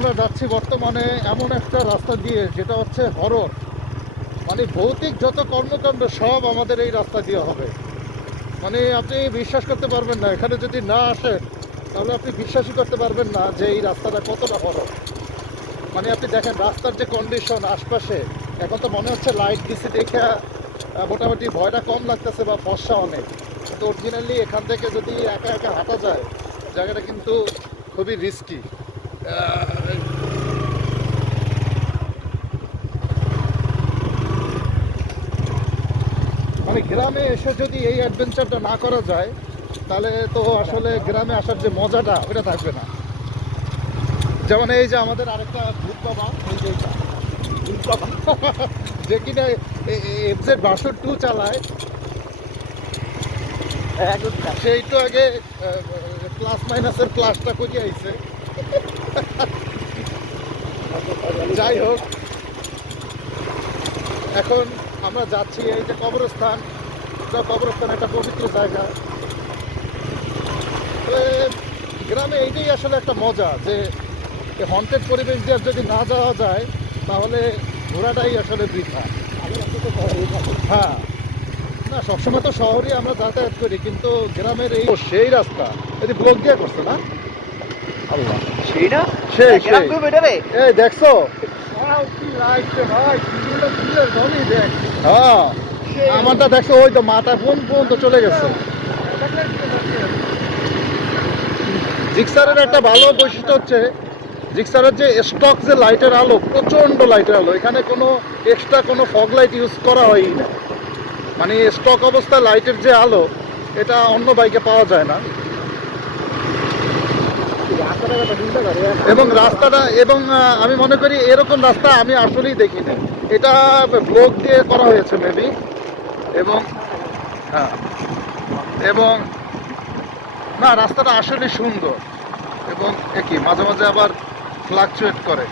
আমরা যাচ্ছি বর্তমানে এমন একটা রাস্তা দিয়ে, যেটা হচ্ছে হরর। মানে ভৌতিক যত কর্মকাণ্ড, সব আমাদের এই রাস্তা দিয়ে হবে। মানে আপনি বিশ্বাস করতে পারবেন না, এখানে যদি না আসেন, তাহলে আপনি বিশ্বাসই করতে পারবেন না যে এই রাস্তাটা কতটা হরর মানে আপনি দেখেন, রাস্তার যে কন্ডিশন আশপাশে, এখন তো মনে হচ্ছে লাইট দিছে দেখে মোটামুটি ভয়টা কম লাগতেছে বা ফর্সা অনেক। কিন্তু অরিজিনালি এখান থেকে যদি একা একা হাঁটা যায়, জায়গাটা কিন্তু খুবই রিস্কি মানে গ্রামে এসে যদি এই অ্যাডভেঞ্চারটা না করা যায়, তাহলে তো আসলে গ্রামে আসার যে মজাটা, ওটা থাকবে না যেমন এই যে আমাদের আরেকটা ভূত বাবা, এই যে। ভূত বাবা, যে কিনা এফজেড ভার্সন টু চালায় সে একটু আগে প্লাস মাইনাসের প্লাসটা করিয়ে আইছে যাই হোক, এখন আমরা যাচ্ছি এই যে কবরস্থান এটা কবরস্থান একটা পবিত্র জায়গা। গ্রামে এইটাই আসলে একটা মজা যে হন্টেড পরিবেশ দিয়ে যদি না যাওয়া যায় তাহলে ঘোরাটাই আসলে বৃথা। হ্যাঁ। না সবসময় তো শহরে আমরা যাতায়াত করি কিন্তু গ্রামের এই সেই রাস্তা এটি ব্লক দিয়ে করছে না? আল্লাহ। সেই না সেই। গ্রাম সেই খুব এটা রে এই দেখছ হ্যাঁ। আমারটা দেখো, ওই তো মাথা কোন পর্যন্ত চলে গেছে। জিক্সারের একটা ভালো বৈশিষ্ট্য হচ্ছে, জিক্সারের যে স্টক যে লাইটের আলো, প্রচণ্ড লাইটের আলো, এখানে কোনো এক্সট্রা কোনো ফগ লাইট ইউজ করা হয়ই না। মানে স্টক অবস্থায় লাইটের যে আলো, এটা অন্য বাইকে পাওয়া যায় না। এবং রাস্তাটা, এবং আমি মনে করি এরকম রাস্তা আমি আসলেই দেখিনি এটা ব্লক দিয়ে করা হয়েছে মেবি এবং হ্যাঁ। এবং, না, রাস্তাটা আসলে সুন্দর। এবং একই মাঝে মাঝে আবার ফ্লাকচুয়েট করে।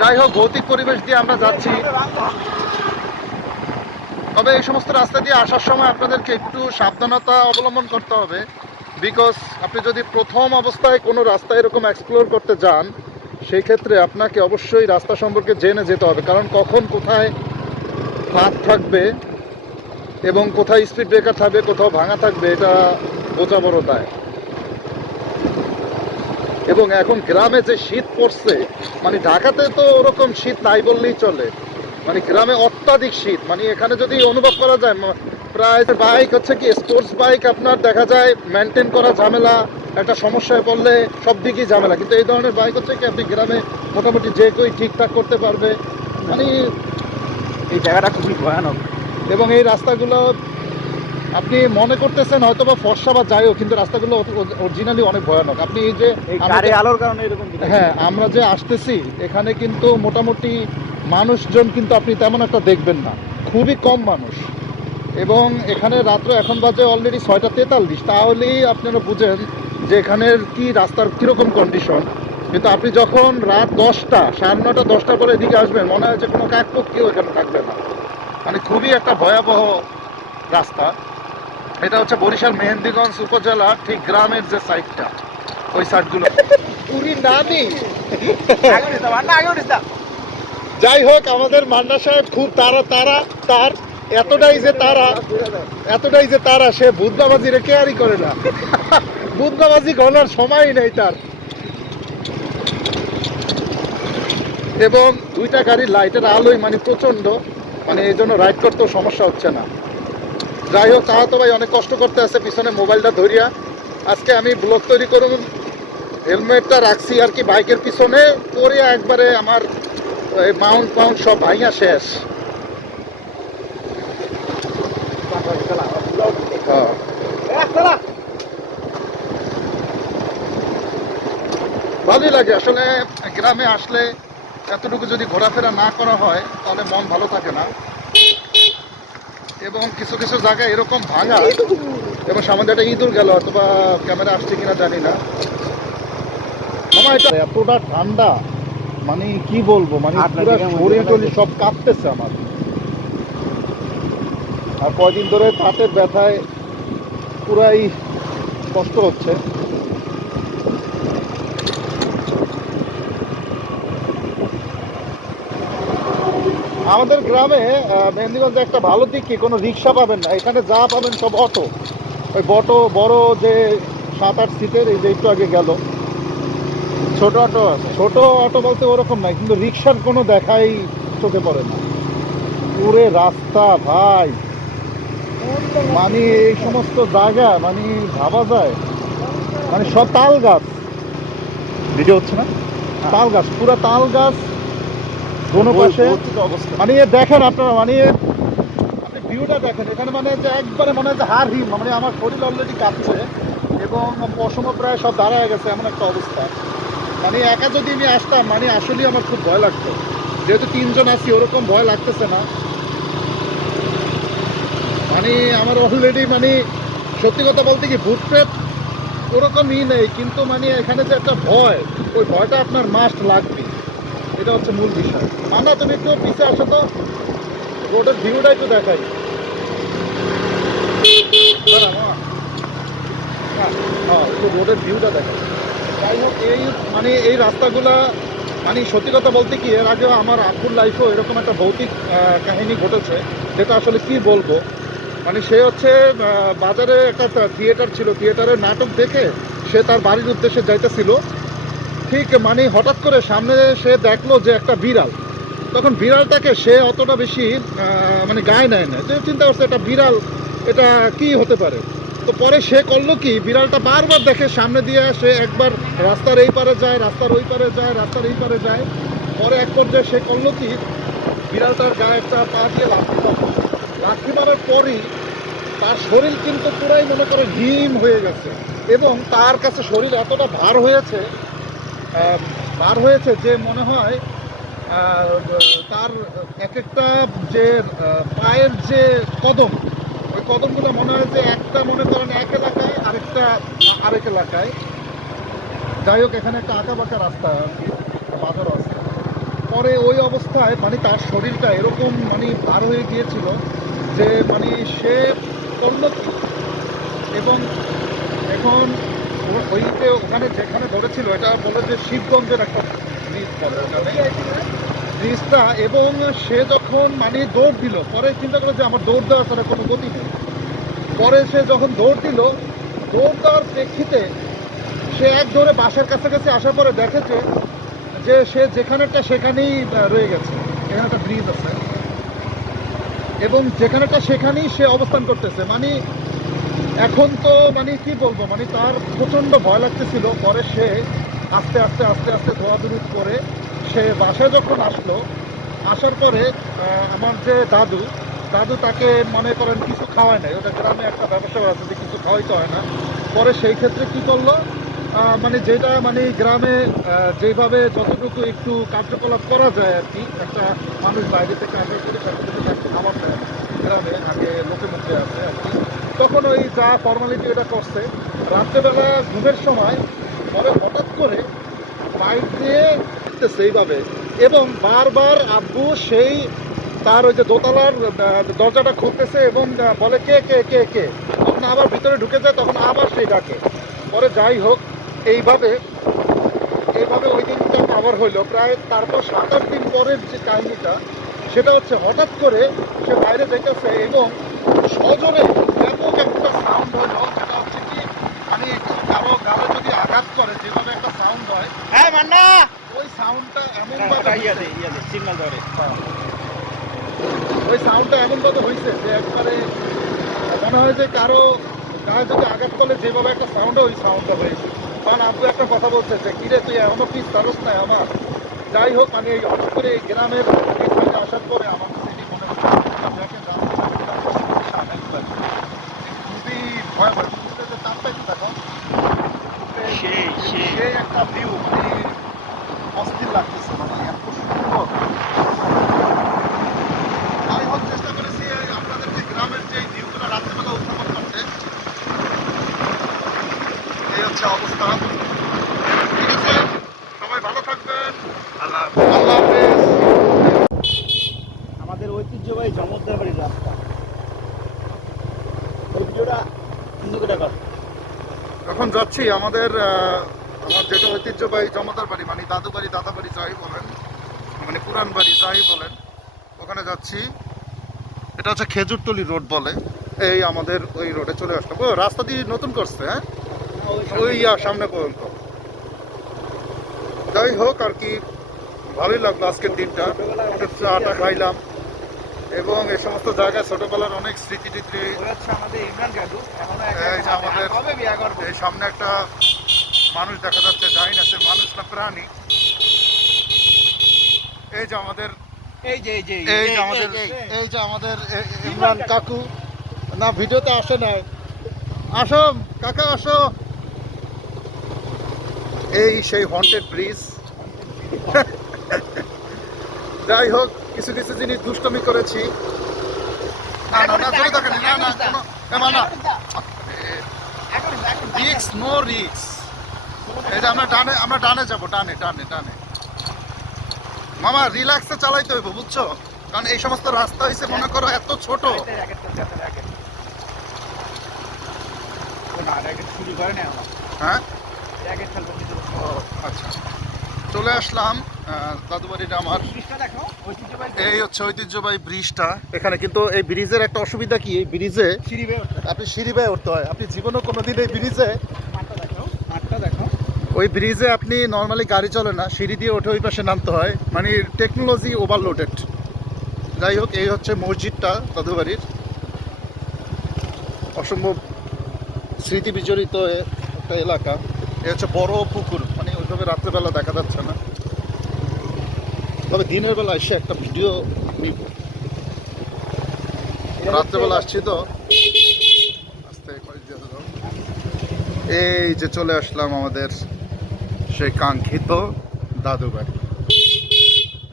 যাই হোক, ভৌতিক পরিবেশ দিয়ে আমরা যাচ্ছি। তবে এই সমস্ত রাস্তা দিয়ে আসার সময় আপনাদেরকে একটু সাবধানতা অবলম্বন করতে হবে। বিকজ আপনি যদি প্রথম অবস্থায় কোনো রাস্তা এরকম এক্সপ্লোর করতে যান, সেই ক্ষেত্রে আপনাকে অবশ্যই রাস্তা সম্পর্কে জেনে যেতে হবে। কারণ কখন কোথায় ফাঁক থাকবে এবং কোথায় স্পিড ব্রেকার থাকবে, কোথাও ভাঙা থাকবে, এটা বোঝা বড় দায়। এবং এখন গ্রামে যে শীত পড়ছে মানে ঢাকাতে তো ওরকম শীত নাই বললেই চলে। মানে গ্রামে অত্যাধিক শীত মানে এখানে যদি অনুভব করা যায় প্রায় বাইক হচ্ছে কি স্পোর্টস বাইক আপনার দেখা যায় মেনটেন করা ঝামেলা একটা সমস্যায় পড়লে সব দিকেই ঝামেলা। কিন্তু এই ধরনের বাইক হচ্ছে কি আপনি গ্রামে মোটামুটি যে কেউই ঠিকঠাক করতে পারবে। মানে এই জায়গাটা খুবই ভয়ানক। এবং এই রাস্তাগুলো আপনি মনে করতেছেন হয়তো বা ফর্সা বা যাইও কিন্তু রাস্তাগুলো অরিজিনালি অনেক ভয়ানক। আপনি এই যে- আলোর কারণে এরকম হ্যাঁ আমরা যে আসতেছি এখানে কিন্তু মোটামুটি মানুষজন কিন্তু আপনি তেমন একটা দেখবেন না। খুবই কম মানুষ। এবং এখানে রাত্র এখন বাজে অলরেডি ছয়টা তেতাল্লিশ। তাহলেই আপনারা বুঝেন যে এখানের কি রাস্তার কীরকম কন্ডিশন কিন্তু আপনি যখন রাত দশটা সাড়ে নটা দশটার পরে এদিকে আসবেন মনে হয় যে কোনো কাকপক্ষীও এখানে থাকবে না। মানে খুবই একটা ভয়াবহ রাস্তা। এটা হচ্ছে বরিশাল মেহেন্দিগঞ্জ উপজেলা ঠিক গ্রামের যে সাইডটা ওই সাইডগুলো। যাই হোক আমাদের মান্না সাহেব খুব তারা তারা তার এতটাই যে তারা, এতটাই যে তারা, সে বুদ্ধবাজি রে কেয়ারই করে না। বুদ্ধবাজি গলার সময় নেই তার। এবং দুইটা গাড়ির লাইটের আলোই মানে প্রচণ্ড মানে এই জন্য রাইড করতেও সমস্যা হচ্ছে না। যাই হোক, তারা তো ভাই অনেক কষ্ট করতে আছে, পিছনে মোবাইলটা ধরিয়া। আজকে আমি ব্লগ তৈরি করুন, হেলমেটটা রাখছি আর কি, বাইকের পিছনে পরে একবারে আমার মাউন্ট মাউন্ট সব ভাইয়া শেষ হ্যাঁ। ভালোই লাগে। আসলে গ্রামে আসলে এতটুকু যদি ঘোরাফেরা না করা হয় তাহলে মন ভালো থাকে না। এবং কিছু কিছু জায়গায় এরকম ভাঙা এবং সামনে একটা ইঁদুর গেল অথবা ক্যামেরা আসছে কিনা জানি না। আমার এটা এতটা ঠান্ডা মানে কি বলব মানে শরীর টরীর সব কাঁপতেছে আমার। আর কয়দিন ধরে দাঁতের ব্যথায় পুরাই কষ্ট হচ্ছে। আমাদের গ্রামে মেহেন্দিগঞ্জে একটা ভালো দিক কি? কোনো রিক্সা পাবেন না। এখানে যা পাবেন সব অটো। ওই বটো, বড় যে সাত, আট সিটের, এই যে একটু আগে গেল। ছোট অটো আছে। ছোট অটো বলতে ওরকম নাই কিন্তু রিক্সার কোনো দেখাই চোখে পড়ে না। পুরে রাস্তা, ভাই। মানে এই সমস্ত জায়গা মানে ভাবা যায়। মানে সব তাল গাছ। ভিডিও হচ্ছে না? তাল গাছ পুরো তাল গাছ কোনো পাশে। অবস্থা। মানে দেখেন আপনারা মানে আপনি ভিউটা দেখেন এখানে মানে যে একবারে মনে হয় যে হার হিম মানে আমার শরীর অলরেডি কাঁপছে এবং পশম প্রায় সব দাঁড়ায় গেছে এমন একটা অবস্থা। মানে একা যদি আমি আসতাম মানে আসলেই আমার খুব ভয় লাগতো। যেহেতু তিনজন আছি ওরকম ভয় লাগতেছে না। মানে আমার অলরেডি মানে সত্যি কথা বলতে কি ভূত প্রেত ওরকমই নেই কিন্তু মানে এখানে যে একটা ভয় ওই ভয়টা আপনার মাস্ট লাগবে এটা হচ্ছে মূল বিষয়। মানা তুমি একটু পিছিয়ে আসো তো। রোডের ভিউটা একটু দেখাই। হ্যাঁ, রোডের ভিউটা দেখাই। যাই হোক এই মানে এই রাস্তাগুলা মানে সত্যি কথা বলতে কি এর আগেও আমার আব্বুর লাইফেও এরকম একটা ভৌতিক কাহিনী ঘটেছে যেটা আসলে কি বলব? মানে সে হচ্ছে বাজারে একটা থিয়েটার ছিল থিয়েটারের নাটক দেখে সে তার বাড়ির উদ্দেশ্যে যাইতেছিল। ঠিক মানে হঠাৎ করে সামনে সে দেখল যে একটা বিড়াল। তখন বিড়ালটাকে সে অতটা বেশি মানে গায়ে নেয় না। যে চিন্তা করছে একটা বিড়াল, এটা কি হতে পারে? তো পরে সে করল কি, বিড়ালটা বারবার দেখে সামনে দিয়ে সে একবার রাস্তার এই পারে যায়, রাস্তার ওই পারে যায়, রাস্তার এই পারে যায়। পরে এক পর্যায়ে সে করল কি, বিড়ালটার গায়ে একটা পা দিয়ে লাফ লাথি মারার পরই তার শরীর কিন্তু পুরাই মনে করে হিম হয়ে গেছে এবং তার কাছে শরীর এতটা ভার হয়েছে ভার হয়েছে যে মনে হয় তার এক একটা যে পায়ের যে কদম, ওই কদমগুলো মনে হয় যে একটা মনে করেন এক এলাকায়, আরেকটা আরেক এলাকায়। যাই হোক, এখানে একটা আঁকা বাঁকা রাস্তা আর কি বাজারও আছে পরে ওই অবস্থায় মানে তার শরীরটা এরকম মানে ভার হয়ে গিয়েছিল যে মানে সে করল কি এবং এখন ওই যে ওখানে যেখানে ধরেছিল, এটা বলে যে শিবগঞ্জের একটা ব্রিজ ব্রিজটা এবং সে যখন মানে দৌড় দিল, পরে চিন্তা করল যে আমার দৌড় দেওয়া ছাড়া কোনো গতি নেই। পরে সে যখন দৌড় দিল, দৌড় দেওয়ার প্রেক্ষিতে সে এক দৌড়ে বাসার কাছাকাছি আসার পরে দেখেছে যে সে যেখানেটা সেখানেই রয়ে গেছে। এখানে একটা ব্রিজ আছে। এবং যেখানেটা সেখানেই সে অবস্থান করতেছে। মানে এখন তো মানে কি বলব মানে তার প্রচণ্ড ভয় লাগতেছিল। পরে সে আস্তে আস্তে আস্তে আস্তে ধোয়াধুরি করে সে বাসায় যখন আসলো, আসার পরে আমার যে দাদু দাদু তাকে মনে করেন কিছু খাওয়ায় নাই। ওটা গ্রামে একটা ব্যবসা আছে যে কিছু খাওয়াইতে হয় না। পরে সেই ক্ষেত্রে কি করল মানে যেটা মানে গ্রামে যেভাবে যতটুকু একটু কার্যকলাপ করা যায় আর কি, একটা মানুষ বাইরে থেকে আসার পরে খাবার দেয় গ্রামে আগে লোকে মুখে আছে আর কি। তখন ওই যা ফর্মালিটি এটা করছে, রাত্রেবেলা ঘুমের সময় পরে হঠাৎ করে বাইক দিয়ে এইভাবে, এবং বারবার আব্বু সেই তার ওই যে দোতলার দরজাটা খুলতেছে এবং বলে, কে কে কে কে? তখন আবার ভিতরে ঢুকে যায়, তখন আবার সেই ডাকে। পরে যাই হোক এইভাবে এইভাবে ওই দিনটা কভার হইল প্রায় তারপর সাত আট দিন পরের যে কাহিনীটা সেটা হচ্ছে হঠাৎ করে সে বাইরে দেখেছে এবং সজোরে ব্যাপক একটা সাউন্ড হলো সেটা হচ্ছে কি মানে কারও গালে যদি আঘাত করে যেভাবে একটা সাউন্ড হয় হ্যাঁ মান্না! ওই সাউন্ডটা এমন সিগন্যাল ধরে। ওই সাউন্ডটা এমন ভাবে হয়েছে যে একবারে মনে হয় যে কারও গায়ে যদি আঘাত করলে যেভাবে একটা সাউন্ড ওই সাউন্ডটা হয়েছে কারণ আপু একটা কথা বলতেছে কিরে তুই এখনও পিস তারস নাই আমার? যাই হোক মানে হঠাৎ করে গ্রামের আসার পরে আমার কাছে এটি মনে হচ্ছে দেখেন রাস্তাটা সামনে লাগে। খুবই ভয়াবহ বুঝতে যে চাপ পাইতে থাকো সেই সেই সেই একটা ভিউ মানে অস্থির লাগতেছে মানে এত সুন্দর আমি হোক চেষ্টা করেছি আপনাদেরকে গ্রামের যে ভিউগুলো রাত্রেবেলা উত্থাপন করতে এই হচ্ছে অবস্থা ঠিক আছে সবাই ভালো থাকবেন আল্লাহ আল্লাহ হাফেজ ঐতিহ্যবাহী জমদ্দার বাড়ির রাস্তা। এই ভিডিওটা এখন যাচ্ছি আমাদের আমার যেটা ঐতিহ্যবাহী জমাদার বাড়ি মানে দাদু বাড়ি দাদা বাড়ি যাই বলেন মানে পুরান বাড়ি যাই বলেন ওখানে যাচ্ছি। এটা হচ্ছে খেজুরতলি রোড বলে এই আমাদের ওই রোডে চলে আসলাম। ও রাস্তা দিয়ে নতুন করছে হ্যাঁ? ওই সামনে পর্যন্ত। যাই হোক আর কি ভালোই লাগল আজকের দিনটা। চাটা খাইলাম। এবং এই সমস্ত জায়গায় ছোটবেলার অনেক স্মৃতি টিত্রি আমাদের ইমরান কাকু এখনও এই সামনে একটা মানুষ দেখা যাচ্ছে জানি না সে মানুষ না প্রাণী। এই যে আমাদের এই যে এই যে এই যে আমাদের এই যে আমাদের ইমরান কাকু। না ভিডিওতে আসে না আসো কাকা আসো। এই সেই হন্টেড ব্রিজ যাই হোক কিছু কিছু জিনিস দুষ্টমি করেছি। না না না জোরে দেখেন না না কোনো না রিক্স নো। রিক্স এই যে আমরা ডানে আমরা ডানে যাব ডানে ডানে ডানে। মামা রিল্যাক্সে চালাইতে হইব বুঝছ? কারণ এই সমস্ত রাস্তা হয়েছে মনে করো এত ছোট। না না হ্যাঁ? আচ্ছা। চলে আসলাম আহ, দাদুবাড়িটা আমার এই হচ্ছে ঐতিহ্যবাহী ব্রিজটা। এখানে কিন্তু এই ব্রিজের একটা অসুবিধা কি? এই ব্রিজে আপনি সিঁড়ি বেয়ে উঠতে হয়। আপনি জীবনেও কোনো দিন এই ব্রিজে ওই ব্রিজে আপনি নর্মালি গাড়ি চলে না সিঁড়ি দিয়ে ওঠে ওই পাশে নামতে হয়। মানে টেকনোলজি ওভারলোডেড যাই হোক এই হচ্ছে মসজিদটা দাদুবাড়ির। অসম্ভব স্মৃতি বিজড়িত একটা এলাকা। এ হচ্ছে বড় পুকুর মানে ওইভাবে রাত্রেবেলা দেখা যাচ্ছে না। তবে দিনের বেলা এসে একটা ভিডিও নিব রাত্রেবেলা আসছি তো। আস্তে এই যে চলে আসলাম আমাদের সেই কাঙ্ক্ষিত দাদু বাড়ি।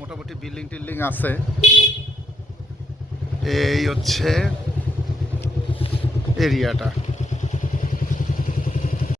মোটামুটি বিল্ডিং টিল্ডিং আছে। এই হচ্ছে এরিয়াটা।